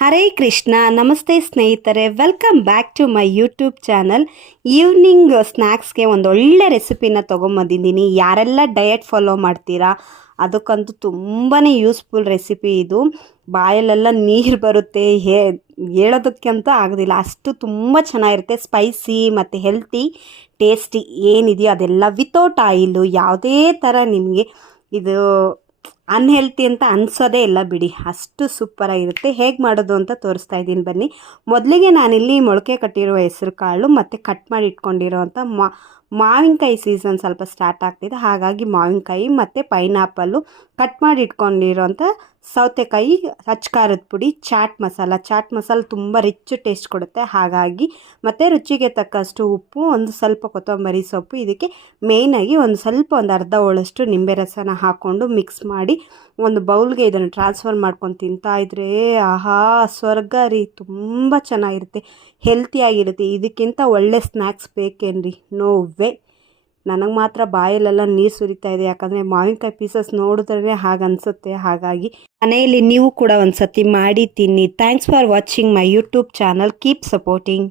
ಹರೇ ಕೃಷ್ಣ ನಮಸ್ತೆ ಸ್ನೇಹಿತರೆ, welcome back to my YouTube channel. Evening ಸ್ನ್ಯಾಕ್ಸ್ಗೆ ಒಂದೊಳ್ಳೆ ರೆಸಿಪಿನ ತೊಗೊಂಬಂದಿದ್ದೀನಿ. ಯಾರೆಲ್ಲ ಡಯಟ್ ಫಾಲೋ ಮಾಡ್ತೀರಾ ಅದಕ್ಕಂತೂ ತುಂಬಾ ಯೂಸ್ಫುಲ್ ರೆಸಿಪಿ ಇದು. ಬಾಯಲ್ಲೆಲ್ಲ ನೀರು ಬರುತ್ತೆ, ಹೇಳೋದಕ್ಕಂತೂ ಆಗೋದಿಲ್ಲ, ಅಷ್ಟು ತುಂಬ ಚೆನ್ನಾಗಿರುತ್ತೆ. ಸ್ಪೈಸಿ ಮತ್ತು ಹೆಲ್ತಿ ಟೇಸ್ಟಿ ಏನಿದೆಯೋ ಅದೆಲ್ಲ ವಿತೌಟ್ ಆಯಿಲು. ಯಾವುದೇ ಥರ ನಿಮಗೆ ಇದು ಅನ್ಹೆಲ್ತಿ ಅಂತ ಅನಿಸೋದೇ ಇಲ್ಲ ಬಿಡಿ, ಅಷ್ಟು ಸೂಪರಾಗಿರುತ್ತೆ. ಹೇಗೆ ಮಾಡೋದು ಅಂತ ತೋರಿಸ್ತಾ ಇದ್ದೀನಿ ಬನ್ನಿ. ಮೊದಲಿಗೆ ನಾನಿಲ್ಲಿ ಮೊಳಕೆ ಕಟ್ಟಿರೋ ಹೆಸರು ಕಾಳು ಮತ್ತು ಕಟ್ ಮಾಡಿ ಇಟ್ಕೊಂಡಿರೋವಂಥ ಮಾವಿನಕಾಯಿ ಸೀಸನ್ ಸ್ವಲ್ಪ ಸ್ಟಾರ್ಟ್ ಆಗ್ತಿದೆ, ಹಾಗಾಗಿ ಮಾವಿನಕಾಯಿ ಮತ್ತು ಪೈನಾಪಲ್ಲು, ಕಟ್ ಮಾಡಿ ಇಟ್ಕೊಂಡಿರೋಂಥ ಸೌತೆಕಾಯಿ, ಖಾರದ ಪುಡಿ, ಚಾಟ್ ಮಸಾಲ ತುಂಬ ರಿಚ್ ಟೇಸ್ಟ್ ಕೊಡುತ್ತೆ ಹಾಗಾಗಿ, ಮತ್ತು ರುಚಿಗೆ ತಕ್ಕಷ್ಟು ಉಪ್ಪು, ಒಂದು ಸ್ವಲ್ಪ ಕೊತ್ತಂಬರಿ ಸೊಪ್ಪು. ಇದಕ್ಕೆ ಮೇಯ್ನಾಗಿ ಒಂದು ಅರ್ಧ ಹೋಳಷ್ಟು ನಿಂಬೆ ರಸನ ಹಾಕ್ಕೊಂಡು ಮಿಕ್ಸ್ ಮಾಡಿ ಒಂದು ಬೌಲ್ಗೆ ಇದನ್ನು ಟ್ರಾನ್ಸ್ಫರ್ ಮಾಡ್ಕೊಂಡು ತಿಂತಾಯಿದ್ರೆ ಆಹಾ ಸ್ವರ್ಗ ರೀ, ತುಂಬ ಚೆನ್ನಾಗಿರುತ್ತೆ, ಹೆಲ್ತಿಯಾಗಿರುತ್ತೆ. ಇದಕ್ಕಿಂತ ಒಳ್ಳೆ ಸ್ನ್ಯಾಕ್ಸ್ ಬೇಕೇನ್ರಿ? No way. ನನಗೆ ಮಾತ್ರ ಬಾಯಲ್ಲೆಲ್ಲ ನೀರು ಸುರಿತಾ ಇದೆ, ಯಾಕಂದರೆ ಮಾವಿನಕಾಯಿ ಪೀಸಸ್ ನೋಡಿದ್ರೆ ಹಾಗೆ ಅನಿಸುತ್ತೆ. ಹಾಗಾಗಿ ಮನೆಯಲ್ಲಿ ನೀವು ಕೂಡ ಒಂದು ಸತಿ ಮಾಡಿ ತಿನ್ನಿ. Thanks for watching my YouTube channel. Keep supporting.